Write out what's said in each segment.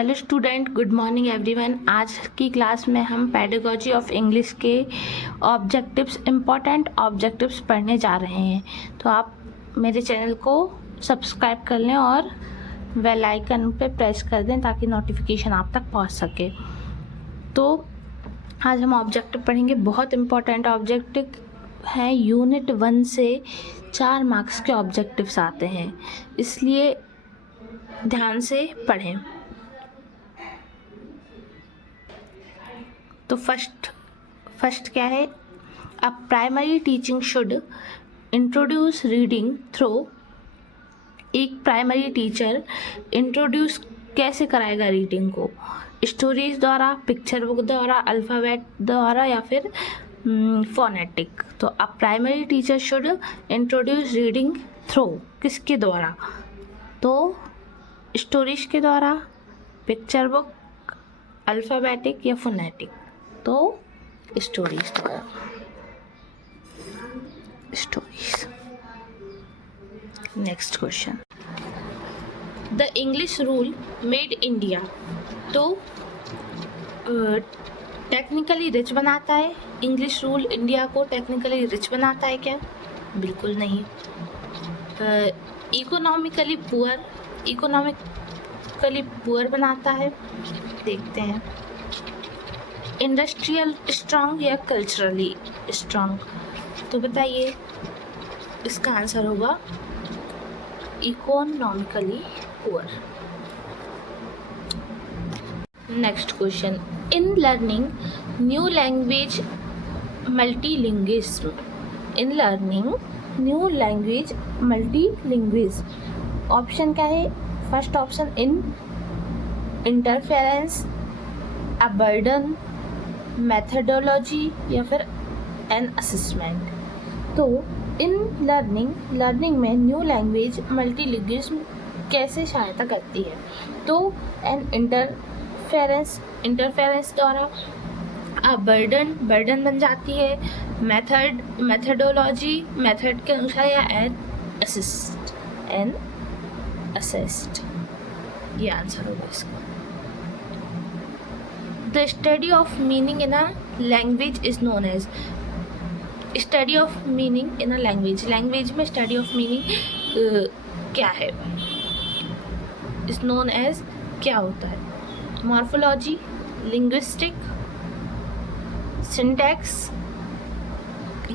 Hello student, good morning everyone. आज की class में हम पेडागोजी ऑफ इंग्लिश के ऑब्जेक्टिव्स, इम्पॉर्टेंट ऑब्जेक्टिव्स पढ़ने जा रहे हैं। तो आप मेरे चैनल को सब्सक्राइब कर लें और बेल आइकन पे प्रेस कर दें ताकि नोटिफिकेशन आप तक पहुंच सके। तो आज हम ऑब्जेक्टिव पढ़ेंगे, बहुत इम्पॉर्टेंट ऑब्जेक्टिव हैं। यूनिट 1 से 4 मार्क्स के ऑब्जेक्टिव्स आते हैं, इसलिए ध्यान से पढ़ें। तो फर्स्ट क्या है? A primary teaching should introduce reading through. एक प्राइमरी टीचर इंट्रोड्यूस कैसे कराएगा रीडिंग को? स्टोरीज द्वारा, पिक्चर बुक द्वारा, अल्फ़ाबेट द्वारा या फिर फोनेटिक। तो a primary teacher should introduce reading through किसके द्वारा? तो स्टोरीज के द्वारा, पिक्चर बुक, अल्फ़ाबेटिक या फोनेटिक। तो स्टोरीज द्वारा, stories. Next question, the English rule made India. तो टेक्निकली रिच बनाता है। इंग्लिश रूल इंडिया को टेक्निकली रिच बनाता है क्या? बिल्कुल नहीं। इकोनॉमिकली पुअर बनाता है। देखते हैं, इंडस्ट्रियल स्ट्रांग या कल्चरली स्ट्रांग? तो बताइए, इसका आंसर होगा economically poor. Next question, in learning new language मल्टीलिंग्विज्म। In learning new language मल्टीलिंग्विज्म, option क्या है? First option in interference, a burden, methodology या फिर एन असेसमेंट। तो इन लर्निंग में न्यू लैंग्वेज मल्टीलिंग्विज्म कैसे सहायता करती है? तो एन इंटरफेरेंस द्वारा, अ बर्डन बन जाती है, मेथडोलॉजी मेथड के अनुसार, या एन असिस्ट। ये आंसर होगा इसका। The study of meaning in a language is known as। study of meaning in a language, language में study of meaning क्या है? is known as क्या होता है? morphology, linguistic, syntax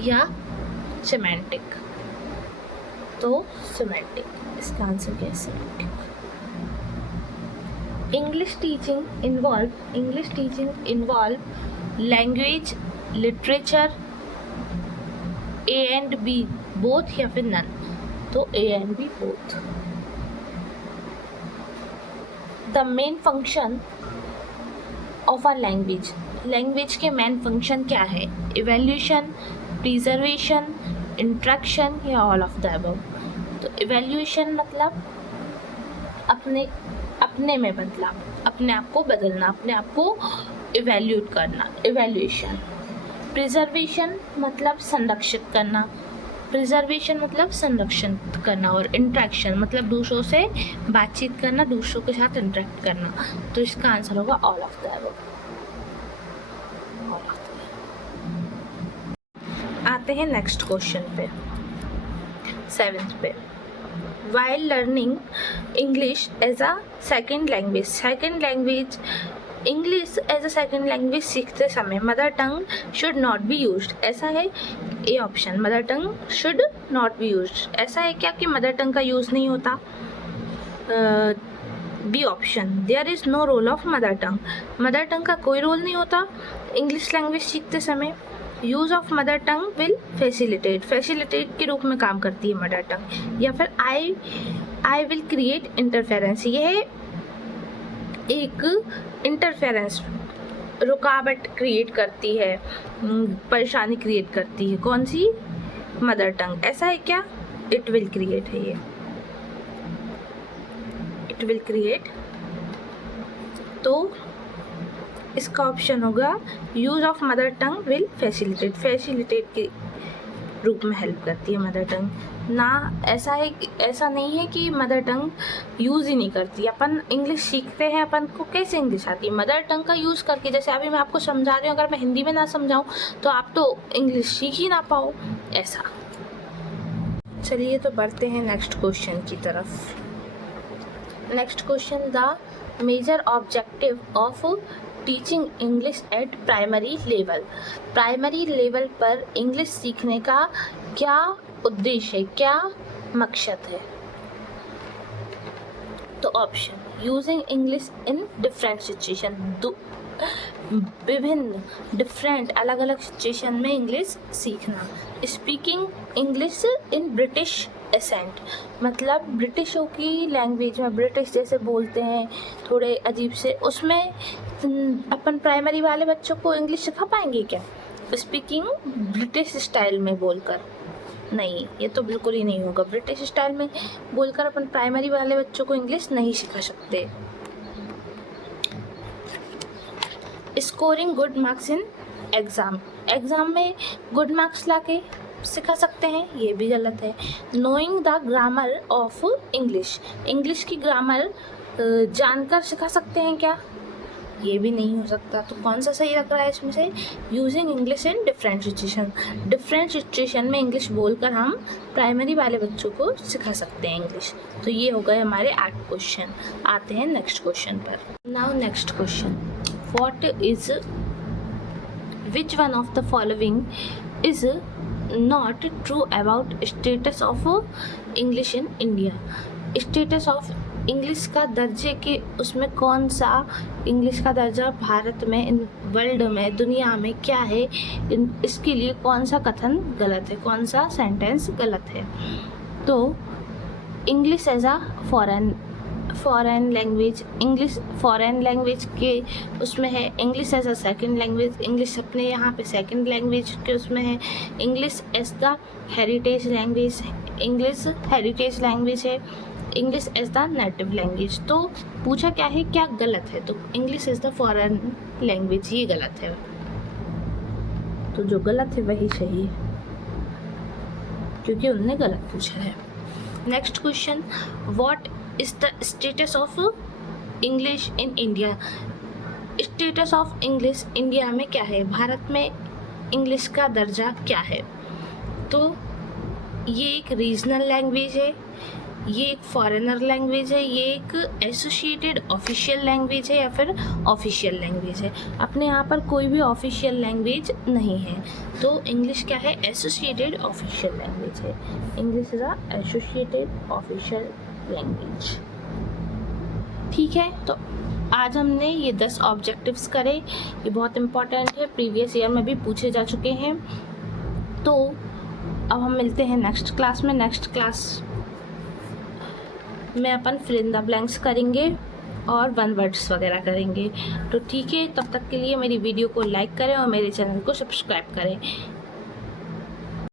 या semantic? तो semantic, इसका आंसर क्या है? semantic। English teaching involve language, literature, A and B both या फिर none? तो A and B both। The main function of a language के main function क्या है? evaluation, preservation, interaction या all of the above? तो evaluation मतलब अपने में बदलाव, अपने आप को बदलना, अपने आप को इवैल्यूएट करना, इवैल्यूएशन। प्रिजर्वेशन मतलब संरक्षित करना, संरक्षण करना। और इंटरेक्शन मतलब दूसरों से बातचीत करना, दूसरों के साथ इंटरेक्ट करना। तो इसका आंसर होगा ऑल ऑफ द अबव। आते हैं नेक्स्ट क्वेश्चन पे, 7th पे। While learning English as a second language, English as a second language सीखते समय mother tongue should not be used। ऐसा है A option, mother tongue should not be used। ऐसा है क्या कि मदर टंग का यूज़ नहीं होता? B option, there is no role of mother tongue का कोई रोल नहीं होता इंग्लिश लैंग्वेज सीखते समय। Use of mother tongue will facilitate के रूप में काम करती है मदर टंग। या फिर आई विल क्रिएट इंटरफेरेंस, यह एक इंटरफेरेंस, रुकावट क्रिएट करती है, परेशानी क्रिएट करती है। कौन सी? Mother tongue. ऐसा है क्या? इट विल क्रिएट है, ये इट विल क्रिएट। तो इसका ऑप्शन होगा use of mother tongue will facilitate के रूप में हेल्प करती है मदर टंग। ना ऐसा नहीं है कि मदर टंग यूज़ ही नहीं करती। अपन इंग्लिश सीखते हैं, अपन को कैसे इंग्लिश आती है? मदर टंग का यूज़ करके। जैसे अभी मैं आपको समझा रही हूँ, अगर मैं हिंदी में ना समझाऊँ तो आप तो इंग्लिश सीख ही ना पाओ, ऐसा। चलिए तो बढ़ते हैं नेक्स्ट क्वेश्चन की तरफ। Next question, the major objective of teaching English at primary level. Primary level पर इंग्लिश सीखने का क्या उद्देश्य है, क्या मकसद है? तो option, using English in different situation, विभिन्न डिफरेंट अलग अलग सिचुएशन में इंग्लिश सीखना। Speaking English in British accent, मतलब ब्रिटिशों की लैंग्वेज में, ब्रिटिश जैसे बोलते हैं थोड़े अजीब से, उसमें अपन प्राइमरी वाले बच्चों को इंग्लिश सिखा पाएंगे क्या? स्पीकिंग ब्रिटिश स्टाइल में बोलकर नहीं, ये तो बिल्कुल ही नहीं होगा। ब्रिटिश स्टाइल में बोलकर अपन प्राइमरी वाले बच्चों को इंग्लिश नहीं सिखा सकते। Scoring good marks in exam, exam में गुड मार्क्स लाके सिखा सकते हैं, ये भी गलत है। Knowing the grammar of English, English की ग्रामर जानकर सिखा सकते हैं क्या? ये भी नहीं हो सकता। तो कौन सा सही लग रहा है इसमें से? Using English in different situation, different situation में इंग्लिश बोलकर हम प्राइमरी वाले बच्चों को सिखा सकते हैं इंग्लिश। तो ये हो गए हमारे 8 क्वेश्चन। आते हैं नेक्स्ट क्वेश्चन पर। Now next question, what is, which one of the following is not true about status of English in India. Status of English का दर्जे के, उसमें कौन सा इंग्लिश का दर्जा भारत में, इन वर्ल्ड में, दुनिया में क्या है, इसके लिए कौन सा कथन गलत है, कौन सा सेंटेंस गलत है? तो English as a foreign language, English foreign language के उसमें है। English as a second language, English अपने यहाँ पे सेकंड लैंग्वेज के उसमें है। English as the heritage language, English heritage language है। English as the native language. तो पूछा क्या है, क्या गलत है? तो English as the foreign language, ये गलत है। तो जो गलत है वही सही है, क्योंकि उन्होंने गलत पूछा है। Next question, what is the status of English in India. Status of English India में क्या है, भारत में इंग्लिश का दर्जा क्या है? तो ये एक रीजनल लैंग्वेज है, ये एक फॉरेनर लैंग्वेज है, ये एक एसोसिएटेड ऑफिशियल लैंग्वेज है, या फिर ऑफिशियल लैंग्वेज है। अपने यहाँ पर कोई भी ऑफिशियल लैंग्वेज नहीं है। तो इंग्लिश क्या है? एसोसिएटेड ऑफिशियल लैंग्वेज है। English is a associated official language. ठीक है, तो आज हमने ये 10 ऑब्जेक्टिव्स करे, ये बहुत इम्पॉर्टेंट है, प्रीवियस ईयर में भी पूछे जा चुके हैं। तो अब हम मिलते हैं नेक्स्ट क्लास में। नेक्स्ट क्लास में अपन फिल इन द ब्लैंक्स करेंगे और 1 वर्ड्स वगैरह करेंगे। तो ठीक है, तब तक के लिए मेरी वीडियो को लाइक करें और मेरे चैनल को सब्सक्राइब करें।